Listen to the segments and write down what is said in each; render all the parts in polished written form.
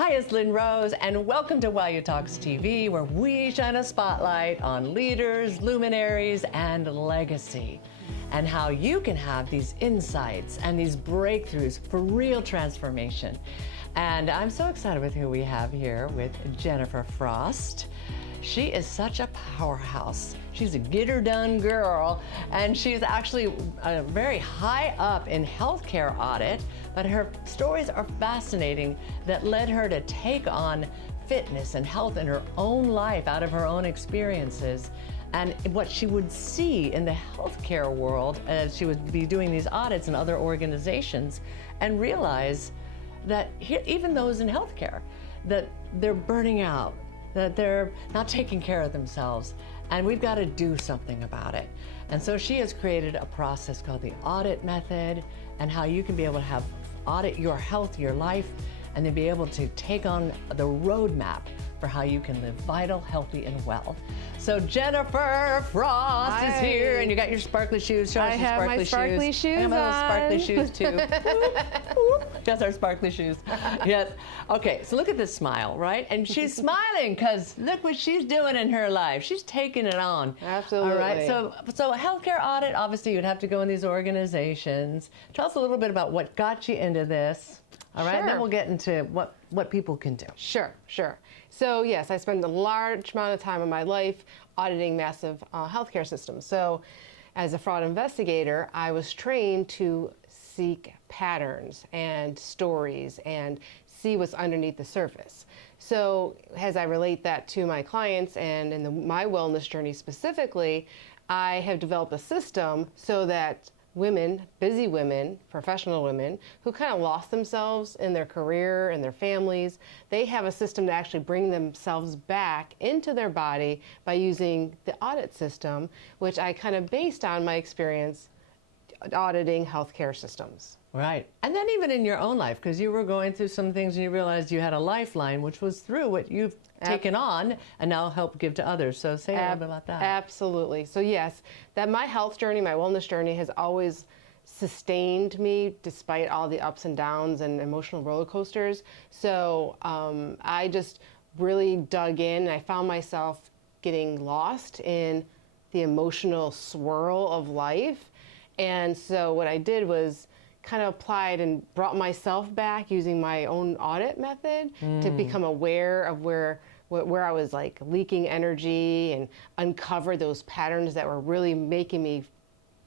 Hi, it's Lynn Rose, and welcome to WOWUTALKS TV, where we shine a spotlight on leaders, luminaries, and legacy, and how you can have these insights and these breakthroughs for real transformation. And I'm so excited with who we have here with Jennifer Frost. She is such a powerhouse. She's a get-her-done girl, and she's actually very high up in healthcare audit, but her stories are fascinating that led her to take on fitness and health in her own life out of her own experiences. And what she would see in the healthcare world as she would be doing these audits in other organizations and realize that even those in healthcare, that they're burning out, that they're not taking care of themselves, and we've got to do something about it. And so she has created a process called the audit method, and how you can be able to have audit your health, your life, and then be able to take on the roadmap for how you can live vital, healthy, and well. So Jennifer Frost is here, and you got your sparkly shoes. Show us your sparkly shoes. I have my sparkly shoes on. I have my sparkly shoes too. Just our sparkly shoes. Yes. Okay, so look at this smile, right? And she's smiling because look what she's doing in her life. She's taking it on. Absolutely. All right, so a healthcare audit, obviously you'd have to go in these organizations. Tell us a little bit about what got you into this. All right, Sure. and then we'll get into what people can do. Sure. So yes, I spend a large amount of time of my life auditing massive healthcare systems. So as a fraud investigator, I was trained to seek patterns and stories and see what's underneath the surface. So as I relate that to my clients and in my wellness journey specifically, I have developed a system so that women, busy women, professional women, who kind of lost themselves in their career and their families, they have a system to actually bring themselves back into their body by using the audit system, which I kind of based on my experience auditing healthcare systems. Right. And then even in your own life, because you were going through some things and you realized you had a lifeline, which was through what you've taken on and now help give to others. So say a little bit about that. Absolutely. So yes, that my health journey, my wellness journey has always sustained me despite all the ups and downs and emotional roller coasters. So I just really dug in, and I found myself getting lost in the emotional swirl of life. And so what I did was kind of applied and brought myself back using my own audit method to become aware of where I was like leaking energy and uncover those patterns that were really making me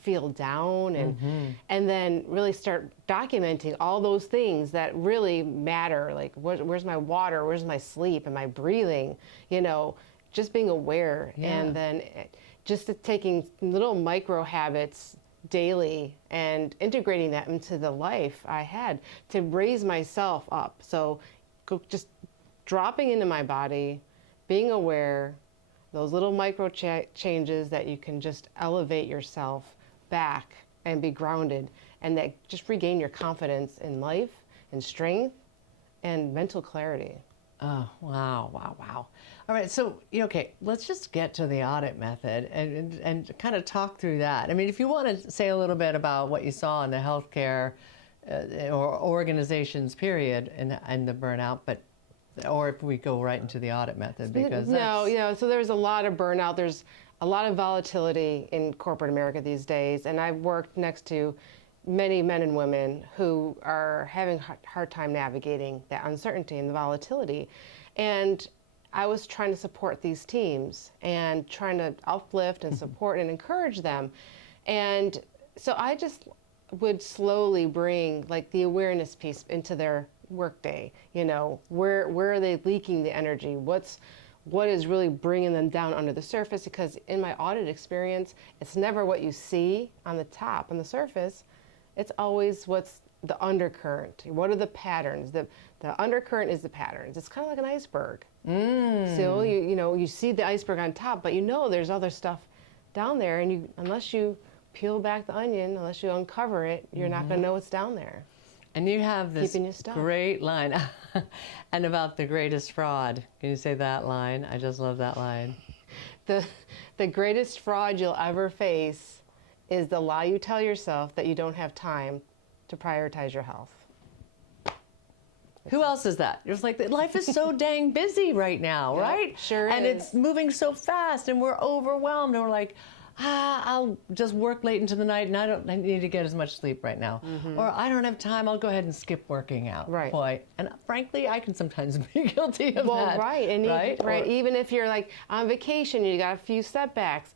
feel down, and then really start documenting all those things that really matter, like where's my water, where's my sleep, am I breathing, just being aware. And then just taking little micro habits daily and integrating that into the life I had to raise myself up. So just dropping into my body, being aware, those little micro changes that you can just elevate yourself back and be grounded, and that just regain your confidence in life and strength and mental clarity. Oh, wow. All right, so, okay, let's just get to the audit method and kind of talk through that. I mean, if you want to say a little bit about what you saw in the healthcare or organizations, period, and the burnout, or if we go right into the audit method, because so there's a lot of burnout. There's a lot of volatility in corporate America these days, and I've worked next to many men and women who are having a hard time navigating that uncertainty and the volatility. And I was trying to support these teams and trying to uplift and support and encourage them. And so I just would slowly bring like the awareness piece into their workday. Where are they leaking the energy? What is really bringing them down under the surface? Because in my audit experience, it's never what you see on the top, on the surface. It's always what's the undercurrent. What are the patterns? The undercurrent is the patterns. It's kind of like an iceberg. So you see the iceberg on top, but there's other stuff down there, and unless you peel back the onion, unless you uncover it, you're not going to know what's down there. And you have this great line, and about the greatest fraud. Can you say that line? I just love that line. The greatest fraud you'll ever face is the lie you tell yourself that you don't have time to prioritize your health. Who else is that? It's like life is so dang busy right now, Yep, right? sure and is. it's moving so fast, and we're overwhelmed, and we're like, I'll just work late into the night, and I need to get as much sleep right now. Or I don't have time, I'll go ahead and skip working out. Right. Boy, and frankly, I can sometimes be guilty of that. Right, and right? even if you're like on vacation, you got a few setbacks,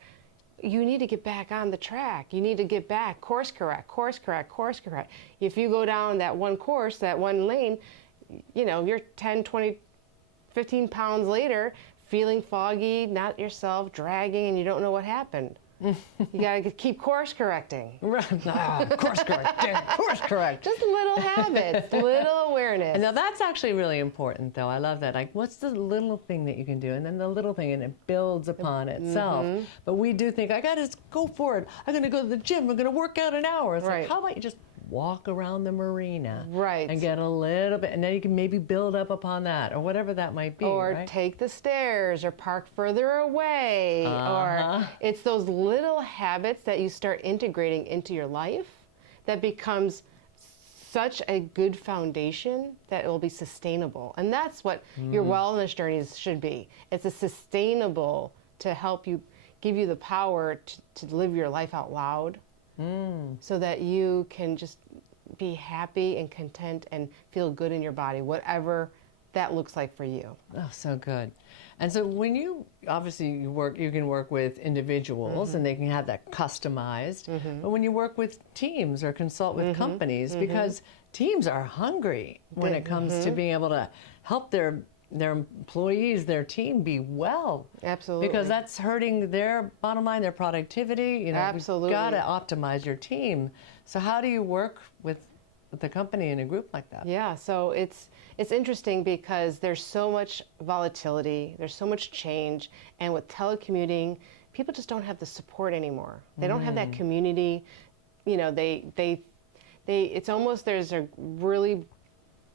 you need to get back on the track. You need to get back, course correct, course correct, course correct. If you go down that one course, that one lane, you know, you're 10, 20, 15 pounds later, feeling foggy, not yourself, dragging, and you don't know what happened. You got to keep course correcting. Course correct. Course correct. Just little habits, little awareness. And now that's actually really important, though. I love that. Like, what's the little thing that you can do? And then the little thing, and it builds upon itself. But we do think, I got to go for it. I'm going to go to the gym. I'm going to work out an hour. It's like, how about you just walk around the marina, and get a little bit, and then you can maybe build up upon that, or whatever that might be. Or take the stairs, or park further away, or it's those little habits that you start integrating into your life that becomes such a good foundation that it will be sustainable. And that's what your wellness journeys should be. It's a sustainable to help you, give you the power to live your life out loud. So that you can just be happy and content and feel good in your body, whatever that looks like for you. Oh, so good. And so when you, obviously you can work with individuals and they can have that customized, but when you work with teams or consult with companies, because teams are hungry when it comes to being able to help their employees, their team be well. Absolutely. Because that's hurting their bottom line, their productivity. You know, Absolutely. You've got to optimize your team. So how do you work with the company in a group like that? Yeah, so it's interesting because there's so much volatility, there's so much change, and with telecommuting, people just don't have the support anymore. They don't have that community. You know, it's almost, there's a really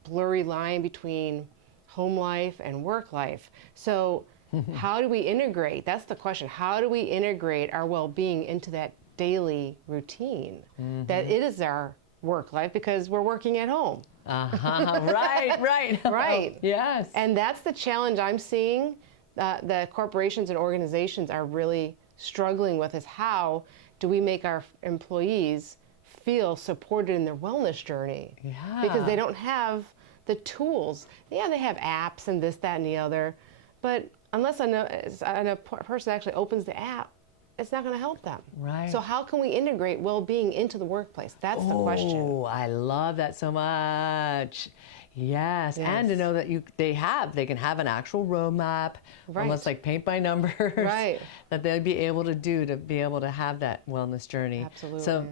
blurry line between home life and work life. So how do we integrate? That's the question. How do we integrate our well-being into that daily routine? That it is our work life because we're working at home. Right. Right. Oh, yes. And that's the challenge I'm seeing the corporations and organizations are really struggling with, is how do we make our employees feel supported in their wellness journey? Yeah. Because they don't have the tools. Yeah, they have apps and this, that, and the other, but unless a person actually opens the app, it's not going to help them. Right. So how can we integrate well-being into the workplace? That's the question. Oh, I love that so much. Yes, and to know that they can have an actual roadmap, almost like paint by numbers, that they'll be able to do to be able to have that wellness journey. Absolutely. So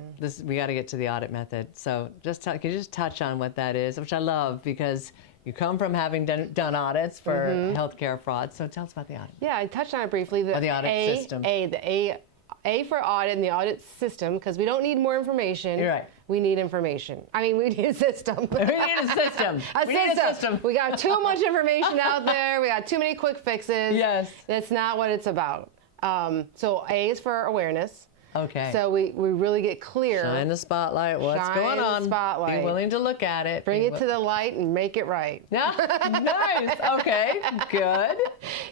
we got to get to the audit method. So can you just touch on what that is, which I love because you come from having done audits for healthcare fraud. So tell us about the audit. Yeah, I touched on it briefly. The audit system. The A for audit and the audit system, because we don't need more information. You're right. We need information. I mean, we need a system. We need a system. Need a system. We got too much information out there. We got too many quick fixes. Yes. That's not what it's about. So A is for awareness. Okay. So we really get clear. Shine the spotlight. What's going on? Shine the spotlight. Be willing to look at it. Bring it to the light and make it right. Yeah. Nice. Okay. Good.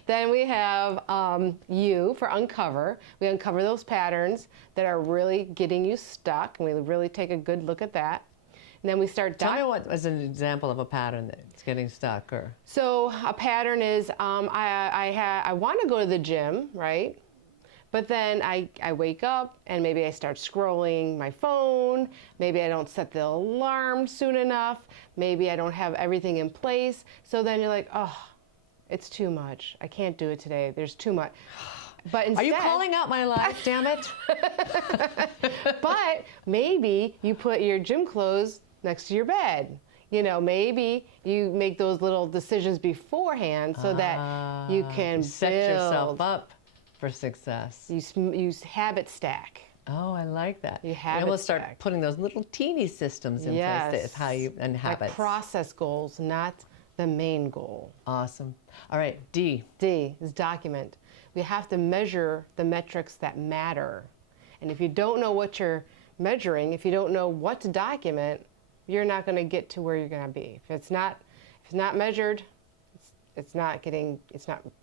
Then we have U for uncover. We uncover those patterns that are really getting you stuck, and we really take a good look at that. And then we start. Tell me what was an example of a pattern that's getting stuck, or. So a pattern is I want to go to the gym, right? But then I wake up and maybe I start scrolling my phone. Maybe I don't set the alarm soon enough. Maybe I don't have everything in place. So then you're like, oh, it's too much. I can't do it today. There's too much. But instead, are you calling out my life, damn it? But maybe you put your gym clothes next to your bed. You know, maybe you make those little decisions beforehand so that you can set yourself up for success. You habit stack. Oh, I like that. You habit almost start stack. putting those little teeny systems in place. That's how you, and habits. Like process goals, not the main goal. Awesome. All right, D. D is document. We have to measure the metrics that matter. And if you don't know what you're measuring, if you don't know what to document, you're not going to get to where you're going to be. it's not measured, it's not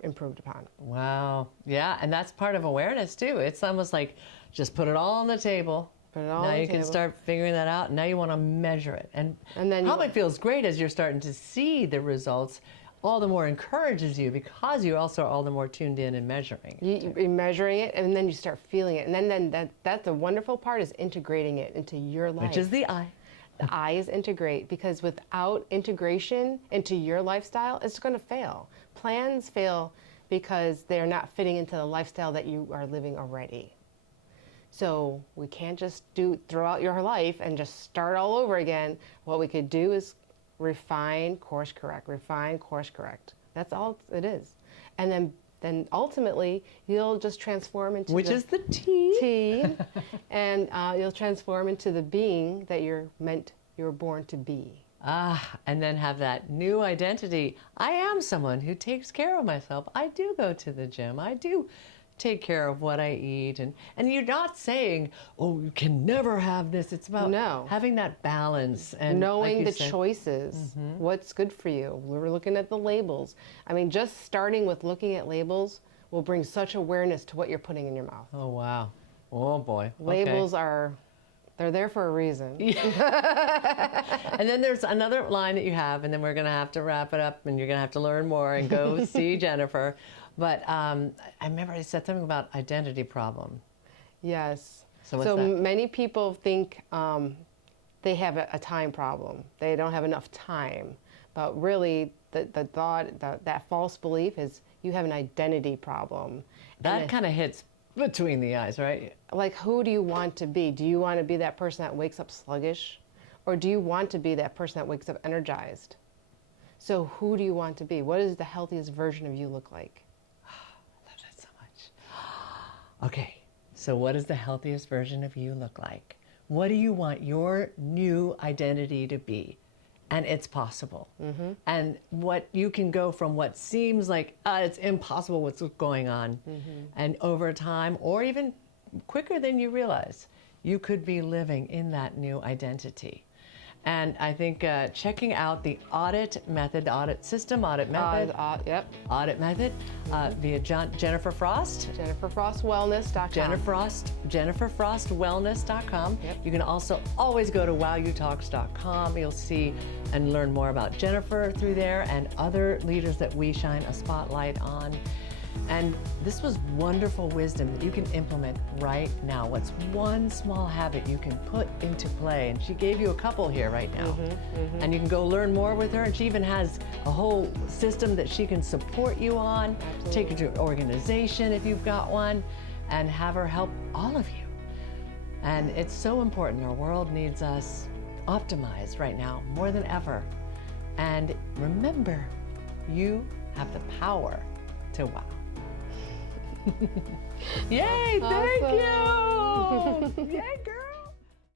improved upon. Wow. Yeah, and that's part of awareness too. It's almost like just put it all on the table. Put it all now on the you can table. start figuring that out. Now you want to measure it. And then probably feels great as you're starting to see the results. All the more encourages you because you also are all the more tuned in and measuring. You're measuring it, and then you start feeling it. And then that's the wonderful part, is integrating it into your life. Which is the I. The I is integrate, because without integration into your lifestyle, it's going to fail. Plans fail because they're not fitting into the lifestyle that you are living already. So we can't just throw out your life and just start all over again. What we could do is refine, course correct, refine, course correct. That's all it is. And then ultimately you'll just transform into Which is the T. T, and you'll transform into the being that you were born to be. And then have that new identity. I am someone who takes care of myself. I do go to the gym. I do take care of what I eat. And you're not saying, oh, you can never have this. It's about having that balance. And knowing the choices, what's good for you. We were looking at the labels. I mean, just starting with looking at labels will bring such awareness to what you're putting in your mouth. Oh, wow. Oh, boy. Labels they're there for a reason. And then there's another line that you have, and then we're going to have to wrap it up, and you're going to have to learn more and go see Jennifer. But I remember I said something about identity problem. Yes. So what's that? Many people think they have a time problem. They don't have enough time. But really, the thought, that false belief is you have an identity problem. That kind of hits between the eyes, right? Like, who do you want to be? Do you want to be that person that wakes up sluggish? Or do you want to be that person that wakes up energized? So who do you want to be? What does the healthiest version of you look like? I love that so much. Okay, so what does the healthiest version of you look like? What do you want your new identity to be? And it's possible. And what you can go from what seems like it's impossible what's going on, and over time, or even quicker than you realize, you could be living in that new identity. And I think checking out the audit method, the audit system, audit method, audit method via Jennifer Frost. JenniferFrostWellness.com. JenniferFrostWellness.com. Yep. You can also always go to WOWUTALKS.com. You'll see and learn more about Jennifer through there and other leaders that we shine a spotlight on. And this was wonderful wisdom that you can implement right now. What's one small habit you can put into play? And she gave you a couple here right now. And you can go learn more with her. And she even has a whole system that she can support you on. Absolutely. Take you to an organization if you've got one, and have her help all of you. And it's so important. Our world needs us optimized right now more than ever. And remember, you have the power to wow. Yay, thank you! Yay,